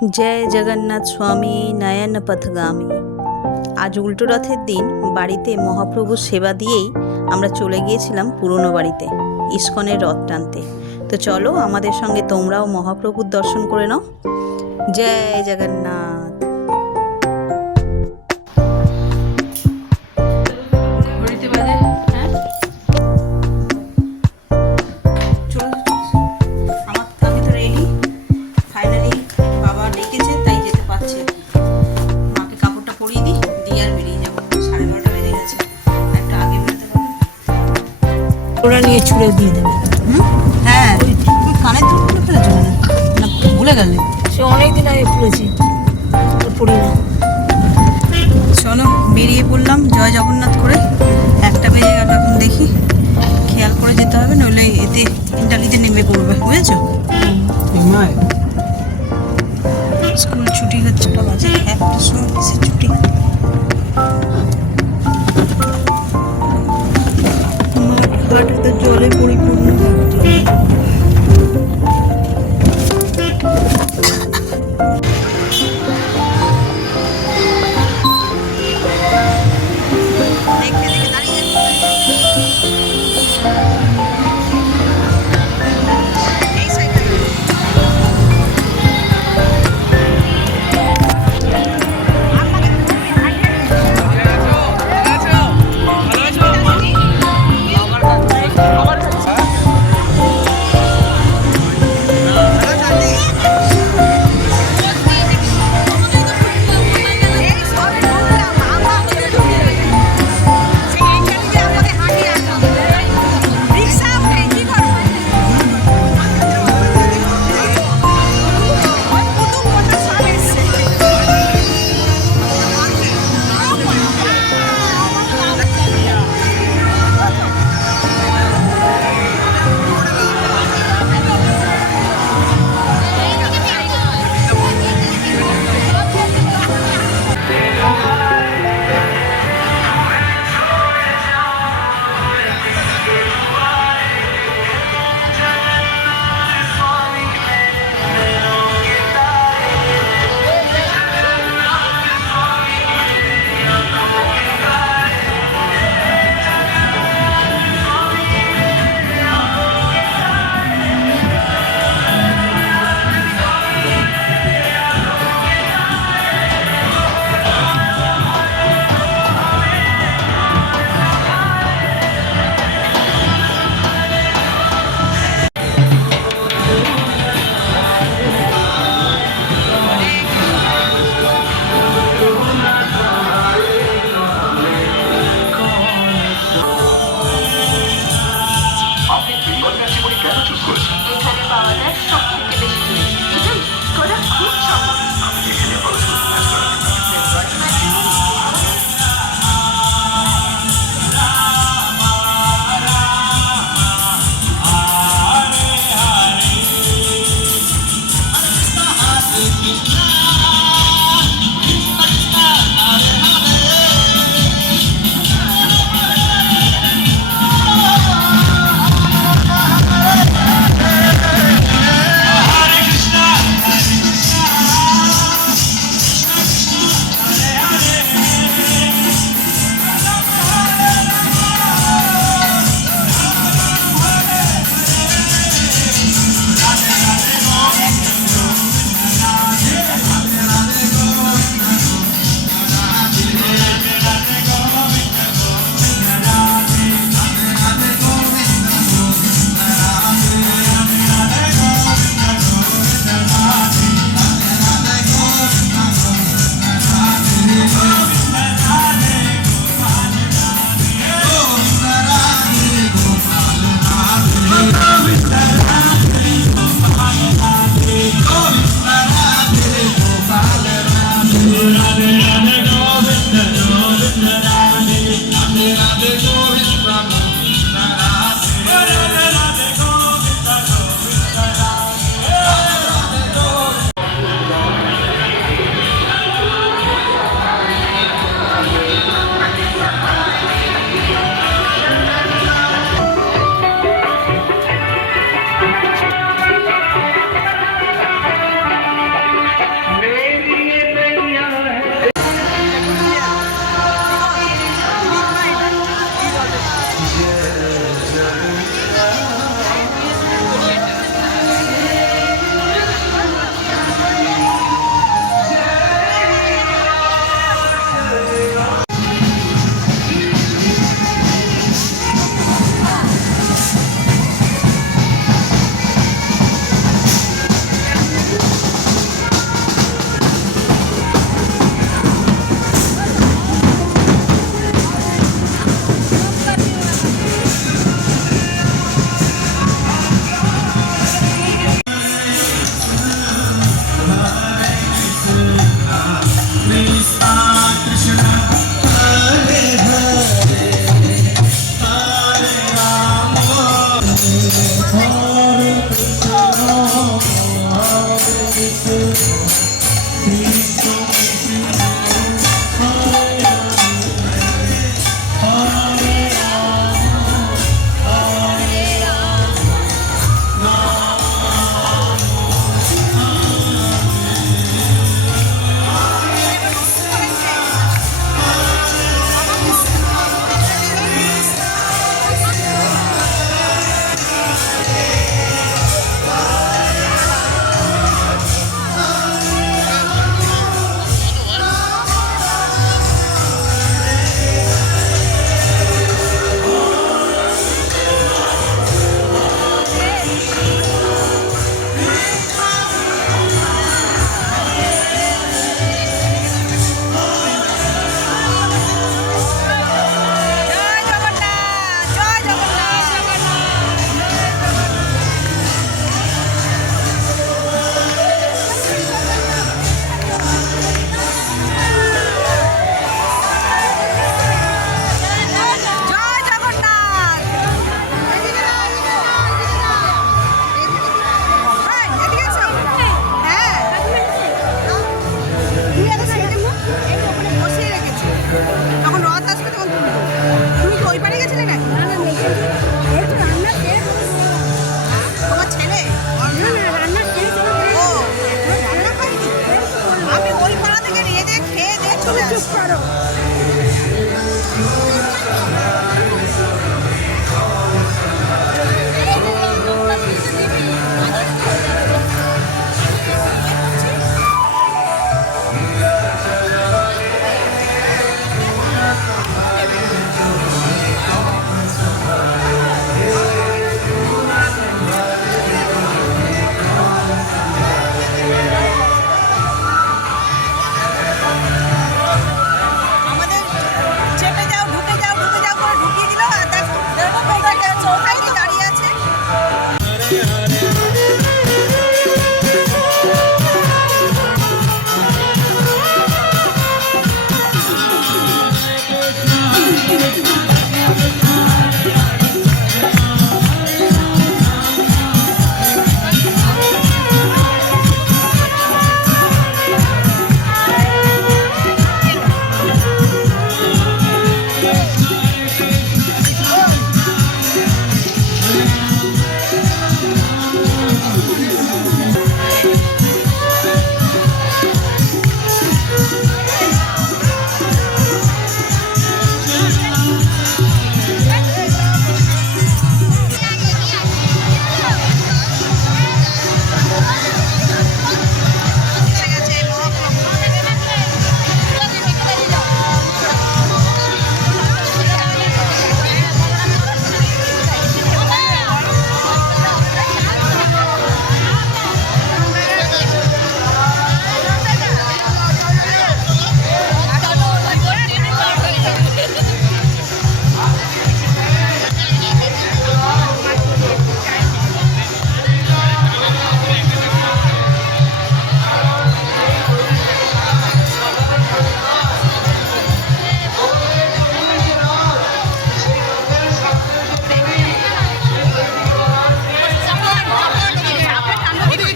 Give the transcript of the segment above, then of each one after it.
जय जगन्नाथ स्वामी नयन पथगामी। আজ উল্টো রথের দিন বাড়িতে মহাপ্রভুর সেবা দিয়েই আমরা চলে গিয়েছিলাম পুরনো বাড়িতে ইস্কনের রথ টানতে। তো চলো আমাদের সঙ্গে তোমরাও মহাপ্রভুর দর্শন করে নাও। জয় জগন্নাথ। ওরা নিয়ে ছুঁড়ে দিয়ে দেবে। হ্যাঁ, তুমি কানের দুল খুলে ফেলেছো না ভুলে গেলে? সে অনেকদিন আগে খুলেছি, পড়ি না। চলো বেরিয়ে পড়লাম জয় জগন্নাথ করে। 1টা বেজে গেল, এখন দেখি খেয়াল করে যেতে হবে, নইলে এতে ইন্টালিতে নেমে পড়বে, বুঝেছো? স্কুল ছুটি হচ্ছে, 1টা বাজে, 1টার সময় কিসের ছুটি? মাঠঘাট তো জলে পরিপূর্ণ। আমাদের চেপে যাও ঢুকে যাও করে ঢুকিয়ে দিল আর দেখো চৌকাই দাঁড়িয়ে আছে।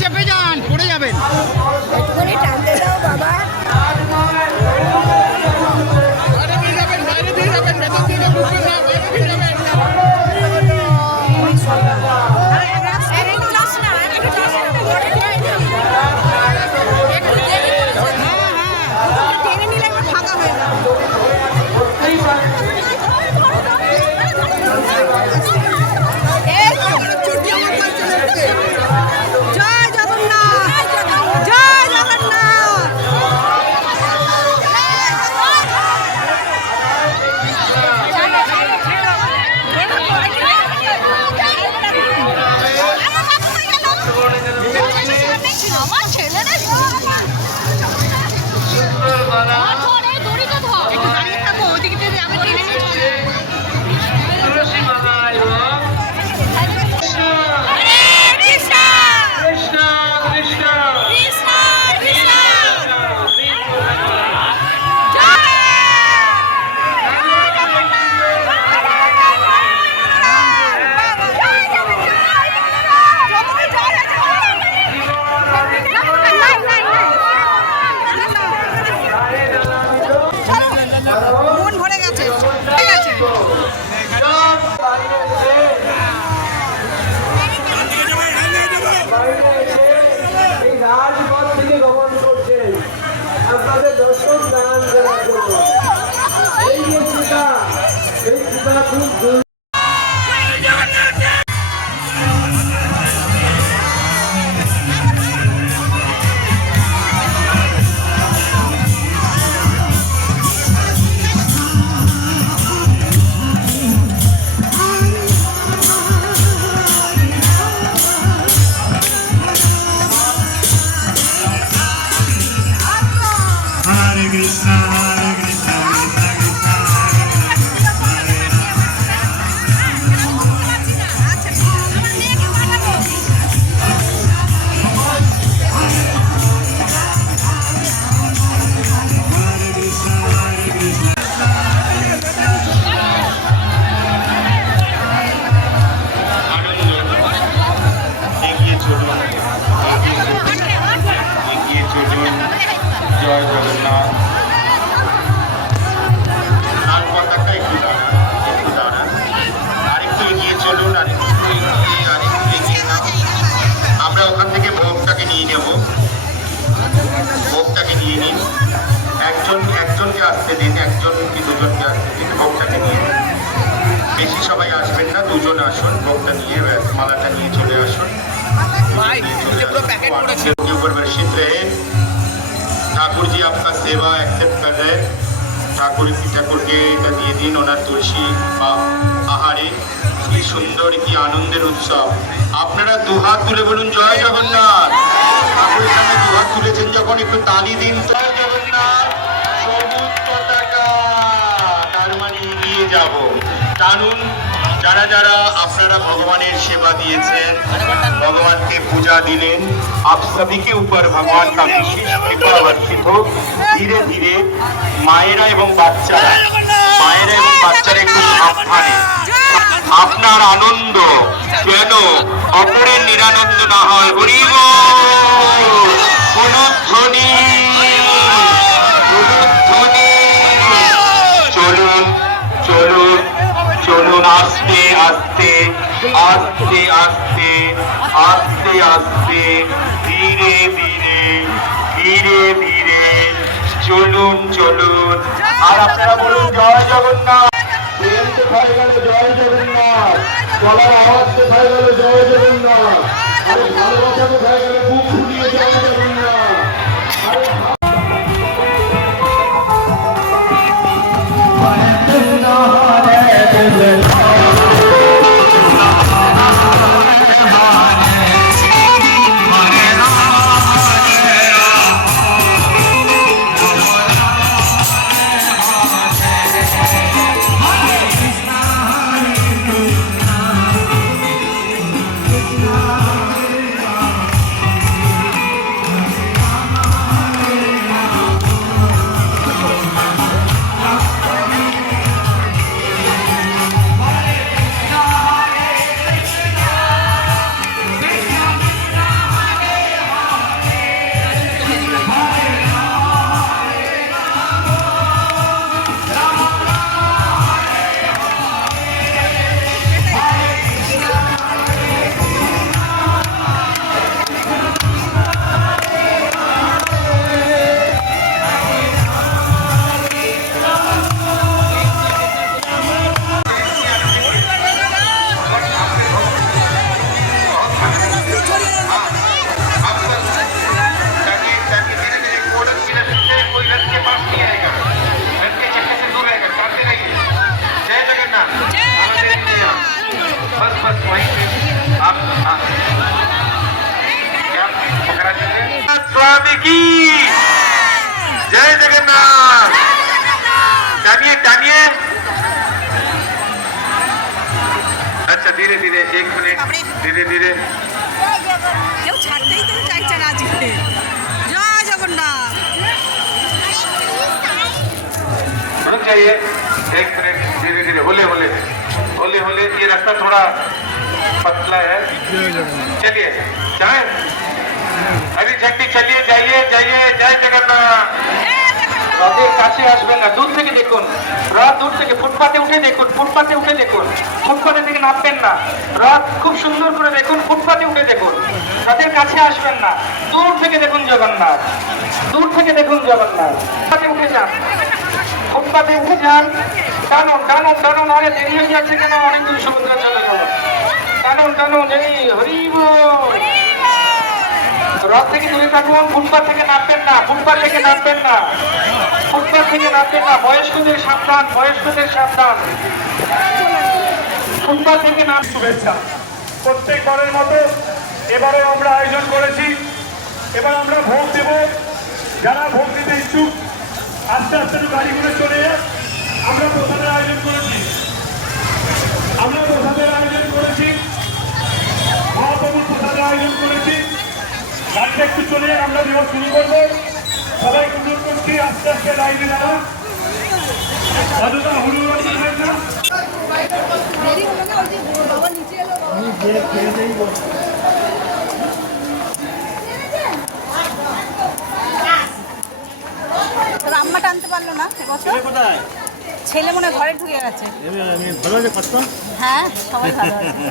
চেপে যান, পড়ে যাবেন। একটুখানি টানতে দাও বাবা। জয় জগন্নাথ, জয় জগন্নাথ। আমার ছেলেরা দড়িটা ধর একটু দাঁড়িয়ে থাকো ওদিকে যদি আমি টেনে নিয়ে চলে যাই। মন ভরে গেছে, ঠিক আছে। এই রাজপথ থেকে গমন করছে আপনাদের দর্শন দান করার জন্য। এই যে সীতা, এই সীতা খুব Hare Krishna, Hare Krishna, Krishna Krishna, Hare Hare Krishna, Hare Krishna. এগিয়ে চলুন, এগিয়ে চলুন। জয় জগন্নাথ। লাল পতাকা একটু দাঁড়ান, আরেকটু এগিয়ে চলুন, আরেকটু এগিয়ে যান। আমরা ওখান থেকে ভোগটাকে নিয়ে নেব, ভোগটাকে নিয়ে নিন। একজন একজন একজনকে আসতে দিন, একজন কি দুজনকে আসতে দিন, ভোগটাকে নিয়ে নিন। বেশি সবাই আসবেন না, দুজন আসুন, ভোগটা নিয়ে ব্যাস মালাটা নিয়ে চলে আসুন। के ऊपर वर्षित रहे। ठाकुर जी आपका सेवा एक्सेप्ट कर रहे हैं। ঠাকুরকে এটা দিয়ে দিন ওনার তুলসী বা আহারে। কি সুন্দর, কি আনন্দের উৎসব। আপনারা দুহাত তুলে বলুন জয় জগন্নাথ। ঠাকুরের সামনে দুহাত তুলেছেন যখন একটু তালি দিন। জয় জগন্নাথ, সবুজ পতাকা, তার মানে এগিয়ে যাব। টানুন। যারা যারা আপনারা ভগবানের সেবা দিয়েছেন, ভগবানকে পূজা দিলেন, आप सभी के ऊपर भगवान का विशेष कृपा वर्षित हो। धीरे धीरे মায়েরা এবং বাচ্চারা একটু সাবধানে। আপনার আনন্দ কেন অপরের নিরানন্দ না হয়। হরি বল, অনুধ্বনি, অনুধ্বনি। চলুন চলুন চলুন, আস্তে আস্তে আস্তে আস্তে আস্তে আস্তে, ধীরে ধীরে ধীরে ধীরে চলুন চলুন। আর আপনারা বলুন জয় জগন্নাথ। প্রেম কোথায় গেল জয় জগন্নাথ, গলার আওয়াজ কোথায় গেল জয় জগন্নাথ, আরে ভালোবাসা কোথায় গেল বুক ফুলিয়ে জয় জগন্নাথ। स्वामी की जय जगन्नाथ। टानिए टानिए। अच्छा धीरे धीरे, एक मिनट, धीरे धीरे। কেউ ছাড়তেই তো চাইছে না আজকে। জয় জগন্নাথ। रुक जाइए, एक मिनट, धीरे धीरे, होले होले होले होले। ये रास्ता थोड़ा पतला है, चलिए जाए। अभी झट्टी चलिए, जाइए जाइए, जय जगन्नाथ। রথের কাছে আসবেন না, দূর থেকে দেখুন। রথ দূর থেকে, ফুটপাতে উঠে দেখুন, ফুটপাতে উঠে দেখুন, ফুটপাতে থেকে নামবেন না। রথ খুব সুন্দর করে দেখুন, ফুটপাতে উঠে দেখুন, রথের কাছে আসবেন না, দূর থেকে দেখুন জগন্নাথ, দূর থেকে দেখুন জগন্নাথ। ফুটপাতে উঠে যান, ফুটপাতে উঠে যান। টানুন টানুন টানুন, আরে দেরি হয়ে যাচ্ছে কেন, অনেক দূর সমুদ্রে চলে যাবো। টানুন টানুন, এই হরি বল। রথ থেকে দূরে থাকুন, ফুটপাত থেকে নামবেন না, ফুটপাত থেকে নামবেন না, ফুটপাত থেকে নামবেন না। বয়স্কদের সাবধান, বয়স্কদের সাবধান, ফুটপাত থেকে নাম। শুভেচ্ছা। প্রত্যেকবারের মতো এবারে আমরা আয়োজন করেছি। এবার আমরা ভোগ দেব। যারা ভোগ দিতে ইচ্ছুক আস্তে আস্তে একটু গাড়িগুলো চলে যাক। আমরা প্রসাদের আয়োজন করেছি, আমরা প্রসাদের আয়োজন করেছি, মহাপ্রভুর প্রসাদের আয়োজন করেছি। গাড়িটা একটু চলে যাক, আমরা দেওয়া শুরু করবো। সবাই অনুরোধ করছি আস্তে আস্তে লাইনে দাঁড়ান, অযথা হুড়ুহুড়ি করবেন না। রাম্মা টানতে পারলো না এবছর। ছেলে মনে হয় ঘরে ঢুকে গেছে। হ্যাঁ সবাই ভালো আছে।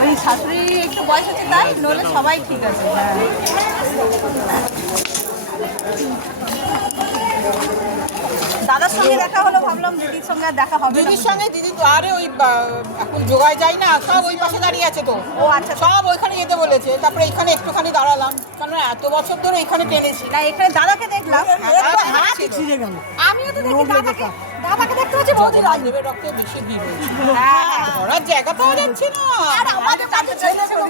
ওই শাশুড়ি একটু বয়স হচ্ছে তাই, নইলে সবাই ঠিক আছে। হ্যাঁ দাদু দাদার সঙ্গে দেখা হলো, ভাবলাম দিদির সঙ্গে আর দেখা হবে না। দিদির সঙ্গে দিদি তো আরে ওই এখন যোগায় যায় না, সব ওই পাশে দাঁড়িয়ে আছে তো। ও আচ্ছা, সব ওইখানে যেতে বলেছে, তারপরে এখানে একটুখানি দাঁড়ালাম, কারণ এত বছর ধরে এখানে টেনেছি। না এখানে দাদাকে দেখলাম, হাত ছিঁড়ে গেল। আমিও তো দেখি দাদাকে দেখতে পাচ্ছি বৌদি জগন্নাথদেবের রক্তে বেশি ভিড় হয়েছে, হ্যাঁ ধরার জায়গা পাওয়া যাচ্ছে না। আর আমাদের কাছে ছেলে ছেলে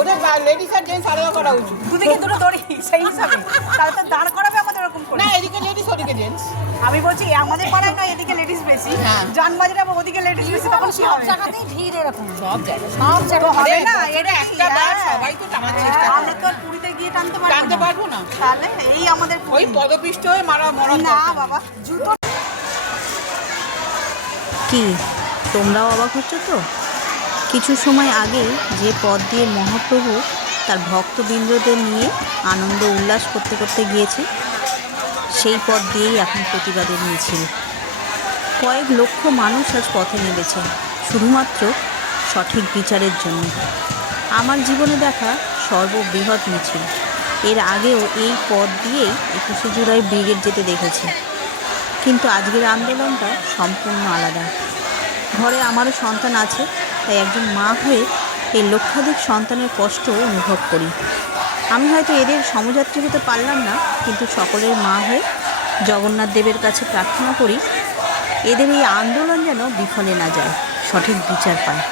ওদের লেডিস আর জেন্টস আলাদা করা উচিত। দুদিকে দুটো দড়ি সেই হিসাবে, তাহলে তো দাঁড় করাবে আমাদের ওরকম করে। না এদিকে লেডিস ওদিকে জেন্টস। আমি বলছি আমাদের পাড়ায় নয়, এদিকে লেডিস বেশি, জানবাজারে আবার ওদিকে লেডিস বেশি, তখন কি হবে? জায়গাতেই ভিড় এরকম, সব জায়গায় সব জায়গায় হবে না, এটা একটা বার সবাই তো টানার চেষ্টা করে। আমরা তো আর পুরীতে গিয়ে টানতে টানতে পারবো না, তাহলে এই আমাদের ওই পদপিষ্ট হয়ে মরা না বাবা জুতো। কি তোমরাও অবাক হচ্ছ তো? কিছু সময় আগে যে পথ দিয়ে মহাপ্রভু তার ভক্তবৃন্দদের নিয়ে আনন্দ উল্লাস করতে করতে গিয়েছে, সেই পথ দিয়েই এখন প্রতিবাদের মিছিল। কয়েক লক্ষ মানুষ আজ পথে নেমেছে শুধুমাত্র সঠিক বিচারের জন্য। আমার জীবনে দেখা সর্ববৃহৎ মিছিল। এর আগেও এই পথ দিয়েই 21শে জুলাই ব্রিগেড যেতে দেখেছি, কিন্তু আজকের আন্দোলনটা সম্পূর্ণ আলাদা। ঘরে আমারও সন্তান আছে, তাই একজন মা হয়ে এই লক্ষাধিক সন্তানের কষ্ট অনুভব করি। আমি হয়তো এদের সমযাত্রী হতে পারলাম না, কিন্তু সকলের মা হয়ে জগন্নাথ দেবের কাছে প্রার্থনা করি এদের এই আন্দোলন যেন বিফলে না যায়, সঠিক বিচার পায়।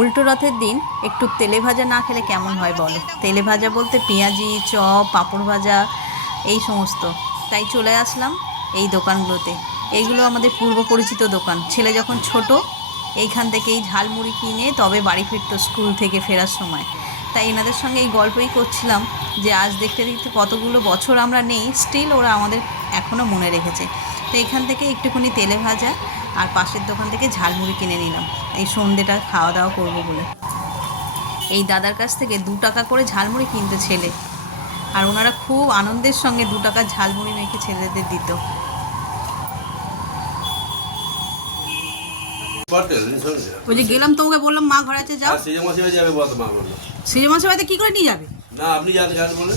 উল্টো রথের দিন একটু তেলে ভাজা না খেলে কেমন হয় বলো? তেলে ভাজা বলতে পেঁয়াজি, চপ, পাঁপড় ভাজা এই সমস্ত। তাই চলে আসলাম এই দোকানগুলোতে। এইগুলো আমাদের পূর্ব পরিচিত দোকান। ছেলে যখন ছোট এইখান থেকেই ঝালমুড়ি কিনে তবে বাড়ি ফিরতো স্কুল থেকে ফেরার সময়। তাই এনাদের সঙ্গে এই গল্পই করছিলাম যে আজ দেখতে দেখতে কতগুলো বছর আমরা নেই, স্টিল ওরা আমাদের এখনও মনে রেখেছে। তো এখান থেকে একটুখানি তেলে ভাজা আর পাশের দোকান থেকে ঝালমুড়ি কিনে নিলাম এই সন্ধ্যেটা খাওয়া দাওয়া করবো বলে। এই দাদার কাছ থেকে 2 টাকা করে ঝালমুড়ি কিনতে ছেলে, আর ওনারা খুব আনন্দের সঙ্গে 2 টাকার ঝালমুড়ি মেখে ছেলেদের দিত। ওই যে গেলাম তোমাকে বললাম মা ঘরে আছে, যাও। সিজে মাসে বাড়িতে কী করে নিয়ে যাবে? না আপনি যান বলে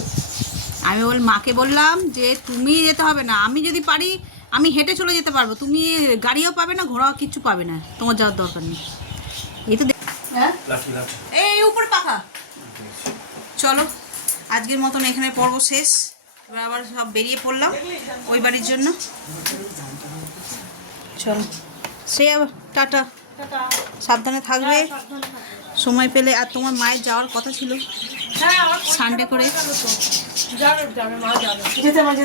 আমি মাকে বললাম যে তুমি যেতে হবে না, আমি যদি পারি আমি হেঁটে চলে যেতে পারবো, তুমি গাড়িও পাবে না, ঘোড়াও কিচ্ছু পাবে না, তোমার যাওয়ার দরকার নেই। এই তো এই উপরে পাখা। চলো আজকের মতন এখানে পর্ব শেষ। এবার আবার সব বেরিয়ে পড়লাম ওই বাড়ির জন্য। চলো সে আবার টাটা, সাবধানে থাকবে সময় পেলে। আর তোমার মায়ের যাওয়ার কথা ছিল সানডে করে। যেতে হবে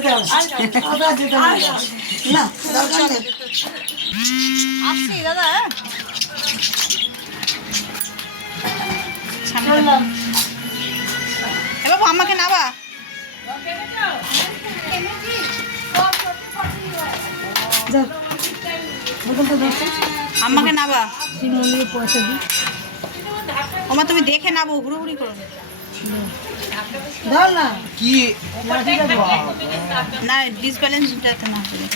যেতে হবে না, দরকার নেই। আসছি দাদা। বাবু আমাকে নাবা। আমাকে নাবা, শিমুলিয়ে পয়সা দিই। ওমা তুমি দেখে নাবো, হুড়োহুড়ি করো ধর না না, ডিসব্যালেন্স যাতে না করে।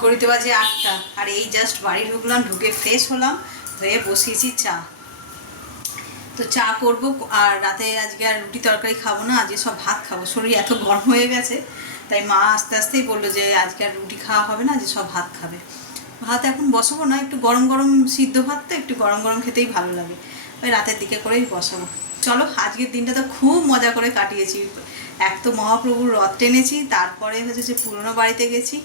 ঘড়িতে বাজে 8টা, আর এই জাস্ট বাড়ি ঢুকলাম, ঢুকে ফ্রেশ হলাম, হয়ে বসিয়েছি চা। তো চা করব, আর রাতে আজকে আর রুটি তরকারি খাবো না, আজকে সব ভাত খাবো। শরীর এত গরম হয়ে গেছে, তাই মা আস্তে আস্তেই বললো যে আজকে আর রুটি খাওয়া হবে না, আজকে সব ভাত খাবে। ভাত এখন বসাবো না, একটু গরম গরম সিদ্ধ ভাত তো একটু গরম গরম খেতেই ভালো লাগে, ওই রাতের দিকে করেই বসাবো। চলো, আজকের দিনটা তো খুব মজা করে কাটিয়েছি। এক তো মহাপ্রভুর রথ টেনেছি, তারপরে হচ্ছে যে পুরনো বাড়িতে গেছি,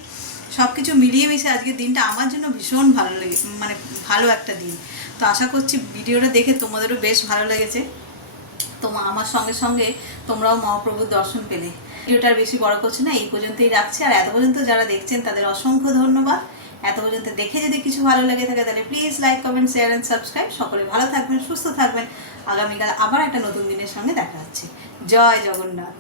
সব কিছু মিলিয়ে মিশে আজকের দিনটা আমার জন্য ভীষণ ভালো লেগে, মানে ভালো একটা দিন। তো আশা করছি ভিডিওটা দেখে তোমাদেরও বেশ ভালো লেগেছে। আমার সঙ্গে সঙ্গে তোমরাও মহাপ্রভুর দর্শন পেলে। ভিডিওটা আর বেশি বড় করছে না, এই পর্যন্তই রাখছি। আর এত পর্যন্ত যারা দেখছেন তাদের অসংখ্য ধন্যবাদ। এত পর্যন্ত দেখে যদি কিছু ভালো লেগে থাকে তাহলে please like, comment, share and subscribe. সকলে ভালো থাকবেন, সুস্থ থাকবেন। আগামীকাল আবার একটা নতুন দিনের সঙ্গে দেখা হচ্ছে। জয় জগন্নাথ।